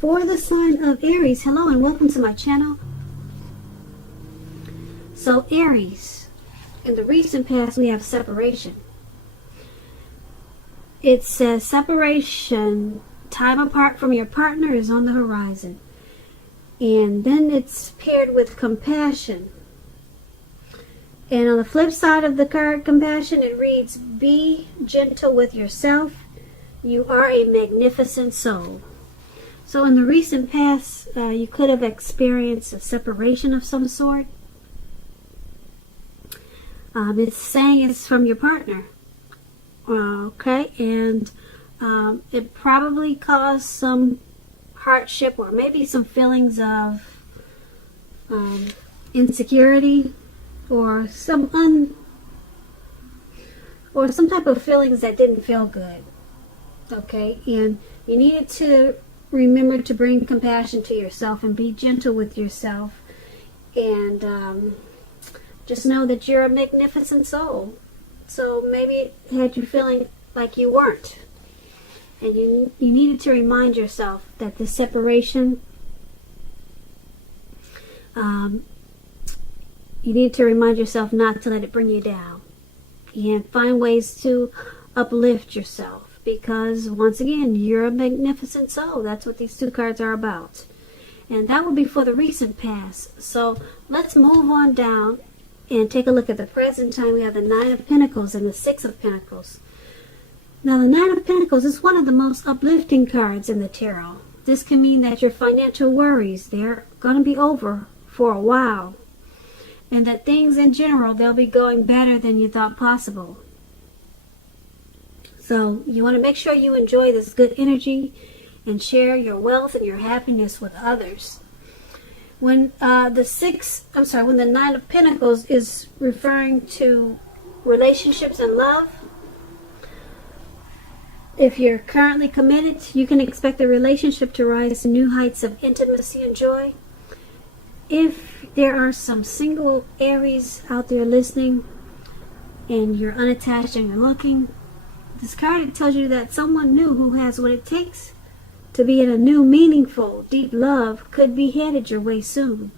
For the sign of Aries, hello and welcome to my channel. So Aries, in the recent past we have separation. It says separation, time apart from your partner is on the horizon. And then it's paired with compassion. And on the flip side of the card compassion, it reads, be gentle with yourself. You are a magnificent soul. So in the recent past, you could have experienced a separation of some sort. It's saying it's from your partner. Okay, and it probably caused some hardship or maybe some feelings of insecurity or some type of feelings that didn't feel good. Okay, and you needed to remember to bring compassion to yourself and be gentle with yourself, and just know that you're a magnificent soul. So maybe it had you feeling like you weren't, and you needed to remind yourself that the separation, you need to remind yourself not to let it bring you down, and find ways to uplift yourself. Because, once again, you're a magnificent soul. That's what these two cards are about. And that would be for the recent past. So, let's move on down and take a look at the present time. We have the Nine of Pentacles and the Six of Pentacles. Now, the Nine of Pentacles is one of the most uplifting cards in the tarot. This can mean that your financial worries, they're going to be over for a while. And that things in general, they'll be going better than you thought possible. So you want to make sure you enjoy this good energy and share your wealth and your happiness with others. When when the Nine of Pentacles is referring to relationships and love, if you're currently committed, you can expect the relationship to rise to new heights of intimacy and joy. If there are some single Aries out there listening and you're unattached and you're looking, this card tells you that someone new who has what it takes to be in a new, meaningful, deep love could be headed your way soon.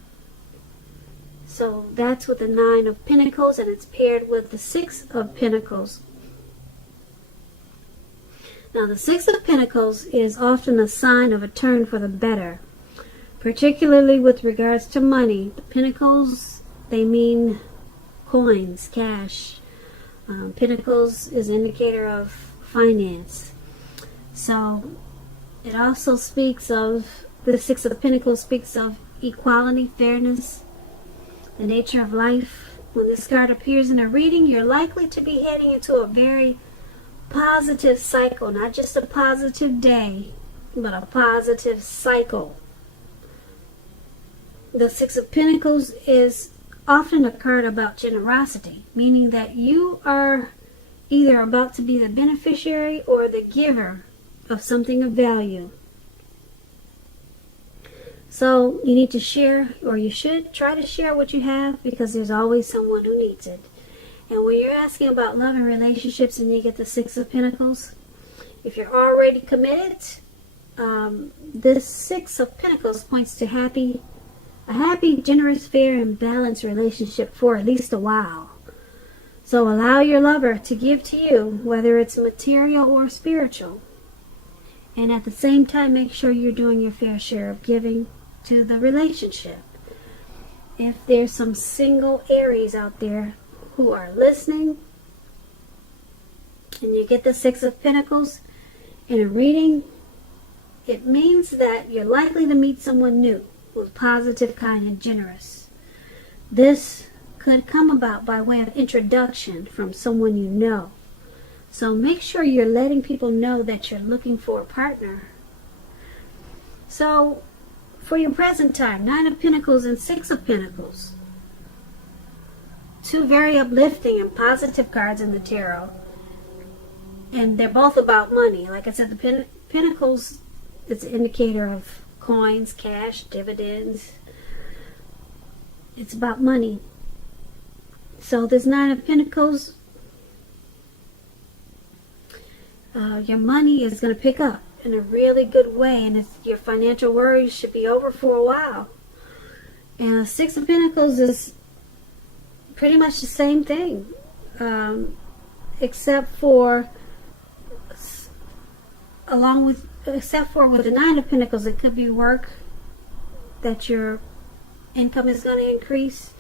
So that's with the Nine of Pentacles, and it's paired with the Six of Pentacles. Now, the Six of Pentacles is often a sign of a turn for the better, particularly with regards to money. The Pentacles, they mean coins, cash. Pentacles is an indicator of finance. So it also speaks of, the Six of Pentacles speaks of equality, fairness, the nature of life. When this card appears in a reading, you're likely to be heading into a very positive cycle. Not just a positive day, but a positive cycle. The Six of Pentacles is often a card about generosity, meaning that you are either about to be the beneficiary or the giver of something of value. So you need to share, or you should try to share what you have, because there's always someone who needs it. And when you're asking about love and relationships and you get the Six of Pentacles, if you're already committed, this Six of Pentacles points to a happy, generous, fair, and balanced relationship for at least a while. So allow your lover to give to you, whether it's material or spiritual. And at the same time, make sure you're doing your fair share of giving to the relationship. If there's some single Aries out there who are listening, and you get the Six of Pentacles in a reading, it means that you're likely to meet someone new who's positive, kind, and generous. This could come about by way of introduction from someone you know. So make sure you're letting people know that you're looking for a partner. So for your present time, Nine of Pentacles and Six of Pentacles, two very uplifting and positive cards in the tarot, and they're both about money. Like I said, the Pentacles is an indicator of coins, cash, dividends. It's about money. So this Nine of Pentacles, your money is going to pick up. in a really good way, and your financial worries should be over for a while. And the Six of Pentacles is pretty much the same thing, except for with the Nine of Pentacles, it could be work that your income is going to increase.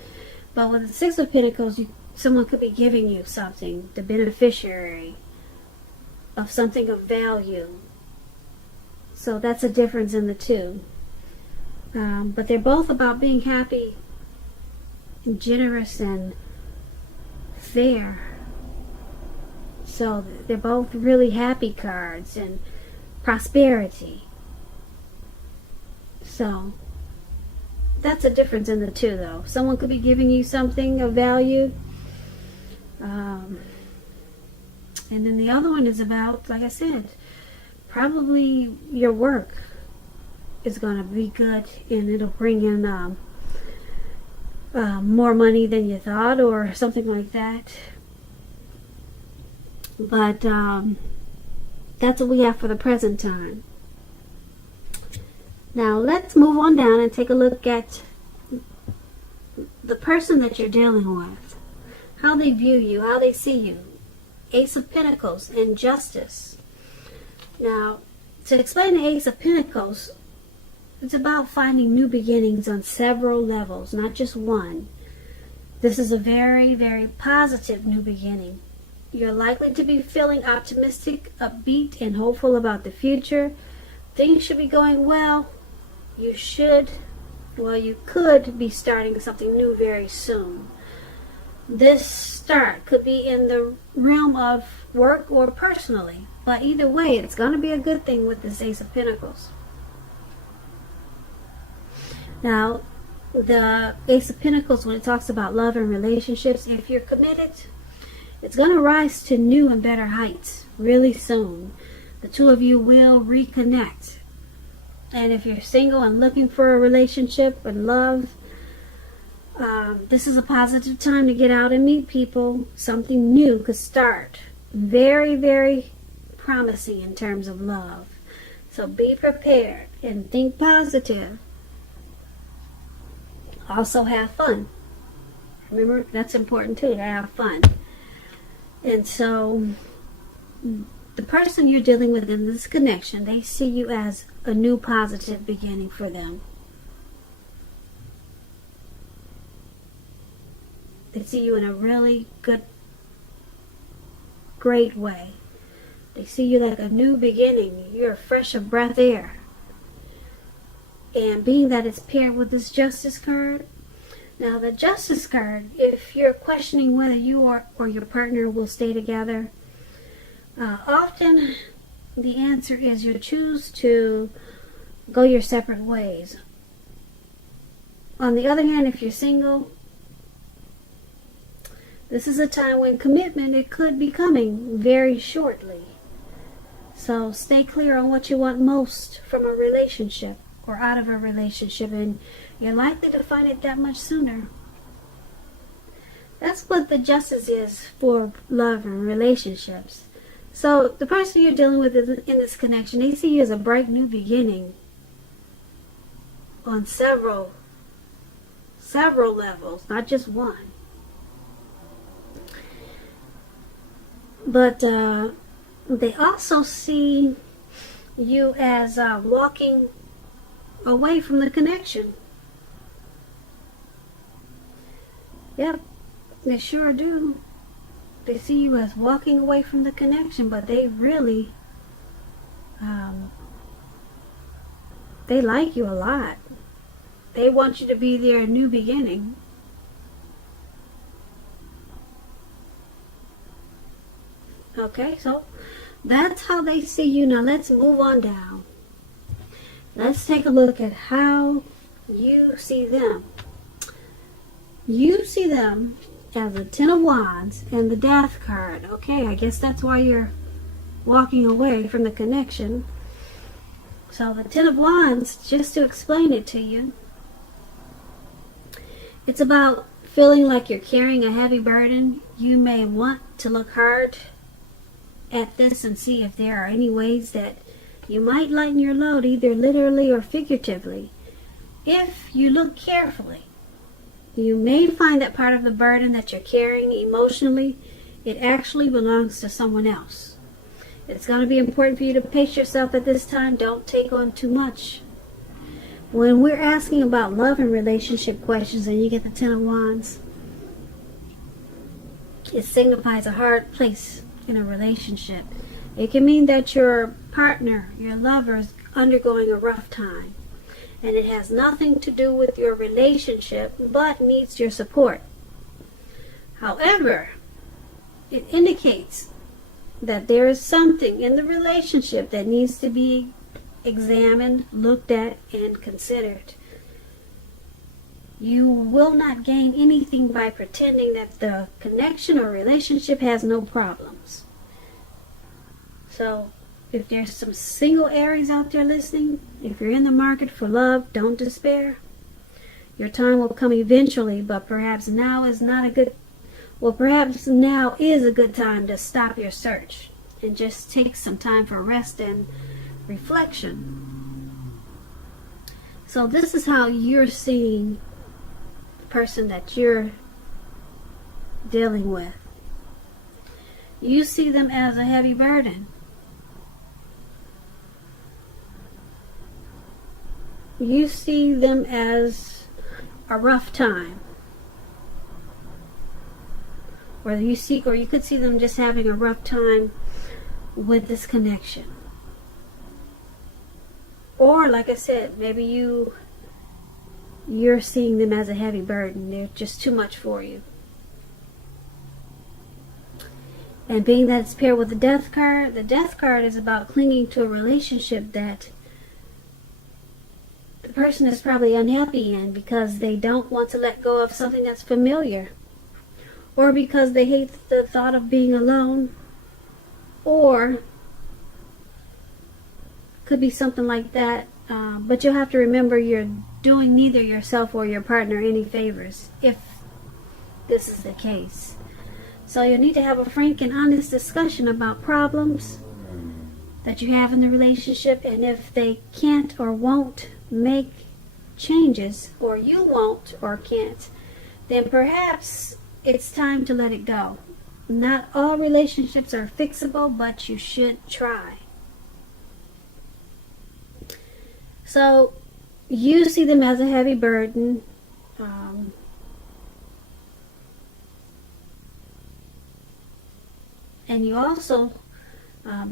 But with the Six of Pentacles, someone could be giving you something, the beneficiary of something of value. So that's a difference in the two. But they're both about being happy and generous and fair. So they're both really happy cards and prosperity. So that's a difference in the two, though. Someone could be giving you something of value. And then the other one is about, like I said, probably your work is going to be good, and it'll bring in more money than you thought, or something like that. But that's what we have for the present time. Now let's move on down and take a look at the person that you're dealing with, how they view you, how they see you. Ace of Pentacles and Justice. Now, to explain the Ace of Pentacles, it's about finding new beginnings on several levels, not just one. This is a very, very positive new beginning. You're likely to be feeling optimistic, upbeat, and hopeful about the future. Things should be going well. You could be starting something new very soon. This start could be in the realm of work or personally. But either way, it's going to be a good thing with this Ace of Pentacles. Now, the Ace of Pentacles, when it talks about love and relationships, if you're committed, it's going to rise to new and better heights really soon. The two of you will reconnect. And if you're single and looking for a relationship and love, this is a positive time to get out and meet people. Something new could start. Very, very promising in terms of love. So be prepared and think positive. Also have fun. Remember, that's important too, to have fun. And so the person you're dealing with in this connection, they see you as a new positive beginning for them. They see you in a really good, great way. They see you like a new beginning. You're a fresh of breath air. And being that it's paired with this Justice card, now the Justice card, if you're questioning whether you or your partner will stay together, often the answer is you choose to go your separate ways. On the other hand, if you're single, this is a time when commitment, it could be coming very shortly. So stay clear on what you want most from a relationship or out of a relationship, and you're likely to find it that much sooner. That's what the Justice is for love and relationships. So the person you're dealing with in this connection, they see you as a bright new beginning on several levels, not just one. But they also see you as walking away from the connection. Yep, they sure do. They see you as walking away from the connection, but they really, they like you a lot. They want you to be their new beginning. Okay, so that's how they see you. Now let's move on down. Let's take a look at how you see them. You see them as the Ten of Wands and the Death card. Okay, I guess that's why you're walking away from the connection. So the Ten of Wands, just to explain it to you, it's about feeling like you're carrying a heavy burden. You may want to look hard at this and see if there are any ways that You might lighten your load either literally or figuratively. If you look carefully, you may find that part of the burden that you're carrying emotionally, it actually belongs to someone else. It's going to be important for you to pace yourself at this time. Don't take on too much. When we're asking about love and relationship questions and you get the Ten of Wands, it signifies a hard place in a relationship. It can mean that your partner, your lover, is undergoing a rough time. And it has nothing to do with your relationship, but needs your support. However, it indicates that there is something in the relationship that needs to be examined, looked at, and considered. You will not gain anything by pretending that the connection or relationship has no problems. So, if there's some single Aries out there listening, if you're in the market for love, don't despair. Your time will come eventually, but perhaps now is a good time to stop your search and just take some time for rest and reflection. So this is how you're seeing the person that you're dealing with. You see them as a heavy burden. You see them as a rough time. Or you could see them just having a rough time with this connection. Or, like I said, maybe you're seeing them as a heavy burden. They're just too much for you. And being that it's paired with the Death card is about clinging to a relationship that the person is probably unhappy in because they don't want to let go of something that's familiar, or because they hate the thought of being alone, or could be something like that. But you'll have to remember you're doing neither yourself or your partner any favors if this is the case. So you'll need to have a frank and honest discussion about problems that you have in the relationship, and if they can't or won't make changes, or you won't or can't, then perhaps it's time to let it go. Not all relationships are fixable, but you should try. So you see them as a heavy burden. And you also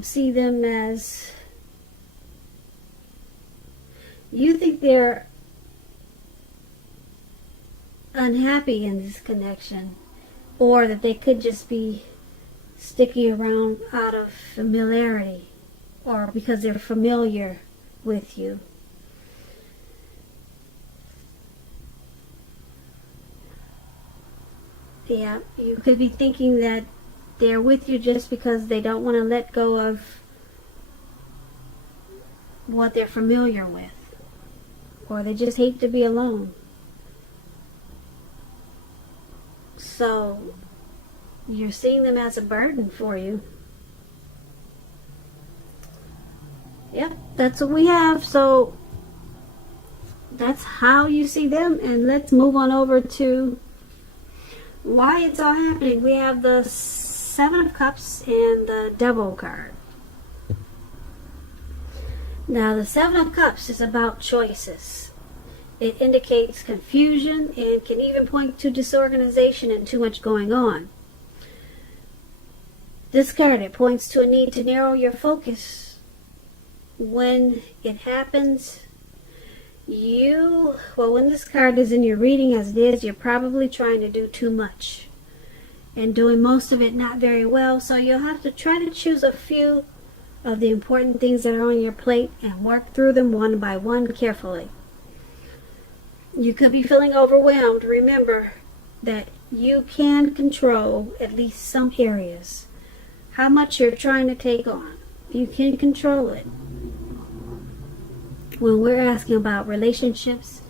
see them as, you think they're unhappy in this connection, or that they could just be sticking around out of familiarity, or because they're familiar with you. Yeah, you could be thinking that they're with you just because they don't want to let go of what they're familiar with, or they just hate to be alone. So you're seeing them as a burden for you. Yep, that's what we have. So that's how you see them. And let's move on over to why it's all happening. We have the Seven of Cups and the Devil card. Now the Seven of Cups is about choices. It indicates confusion and can even point to disorganization and too much going on. This card, it points to a need to narrow your focus. When it happens, when this card is in your reading as it is, you're probably trying to do too much and doing most of it not very well. So you'll have to try to choose a few of the important things that are on your plate and work through them one by one carefully. You could be feeling overwhelmed. Remember that you can control at least some areas. How much you're trying to take on, you can control it. When we're asking about relationships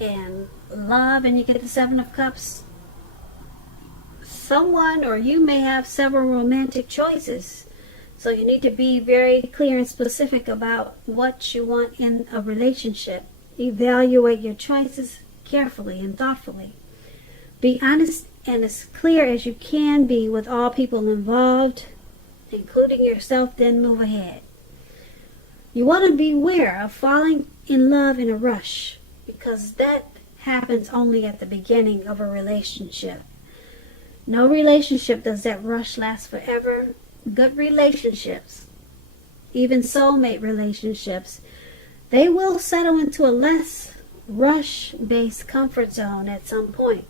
and love and you get the Seven of Cups, someone or you may have several romantic choices So you need to be very clear and specific about what you want in a relationship. Evaluate your choices carefully and thoughtfully. Be honest and as clear as you can be with all people involved, including yourself, then move ahead. You want to beware of falling in love in a rush, because that happens only at the beginning of a relationship. No relationship does that rush last forever. Good relationships, even soulmate relationships, they will settle into a less rush-based comfort zone at some point.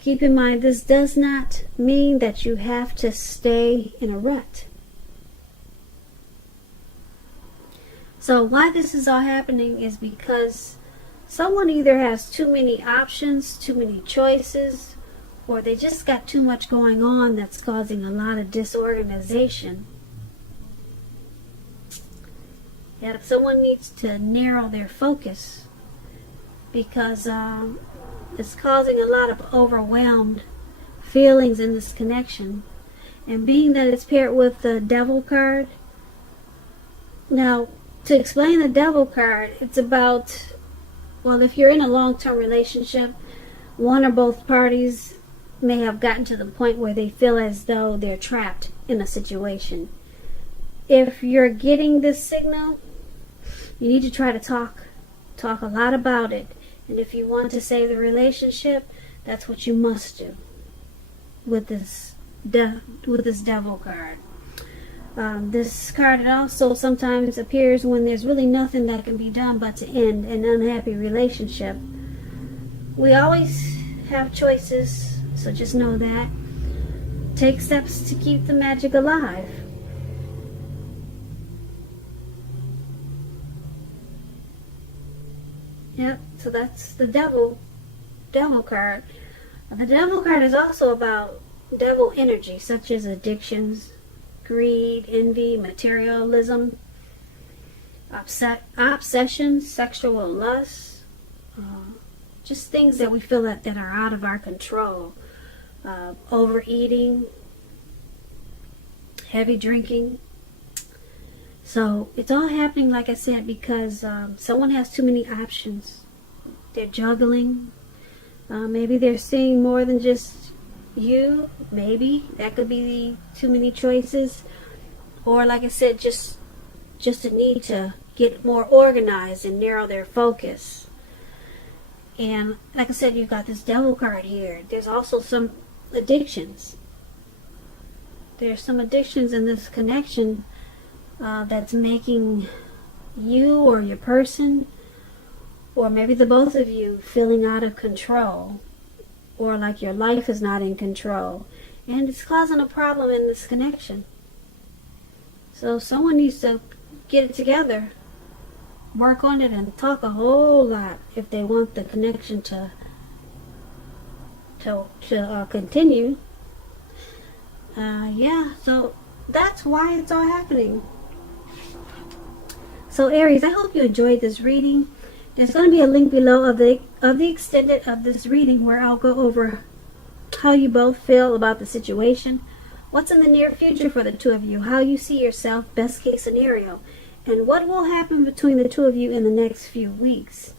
Keep in mind, this does not mean that you have to stay in a rut. So why this is all happening is because someone either has too many options, too many choices, or they just got too much going on that's causing a lot of disorganization. Yep, someone needs to narrow their focus because it's causing a lot of overwhelmed feelings in this connection. And being that it's paired with the Devil card, now to explain the Devil card, it's about, well, if you're in a long-term relationship, one or both parties may have gotten to the point where they feel as though they're trapped in a situation. If you're getting this signal, you need to try to talk a lot about it. And if you want to save the relationship, that's what you must do with this Devil card. This card, it also sometimes appears when there's really nothing that can be done but to end an unhappy relationship. We always have choices, so just know that. Take steps to keep the magic alive. Yep, so that's the Devil card. The Devil card is also about devil energy, such as addictions, greed, envy, materialism, obsession, sexual lust, just things that we feel that are out of our control. Overeating, heavy drinking. So it's all happening, like I said, because someone has too many options. They're juggling. Maybe they're seeing more than just you. Maybe that could be too many choices. Or, like I said, just a need to get more organized and narrow their focus. And like I said, you've got this Devil card here. There's also some addictions. There's some addictions in this connection that's making you or your person, or maybe the both of you, feeling out of control, or like your life is not in control, and it's causing a problem in this connection. So someone needs to get it together, work on it, and talk a whole lot if they want the connection to continue. Yeah, so that's why it's all happening. So Aries, I hope you enjoyed this reading. There's going to be a link below of the extended of this reading where I'll go over how you both feel about the situation, what's in the near future for the two of you, how you see yourself, best case scenario, and what will happen between the two of you in the next few weeks.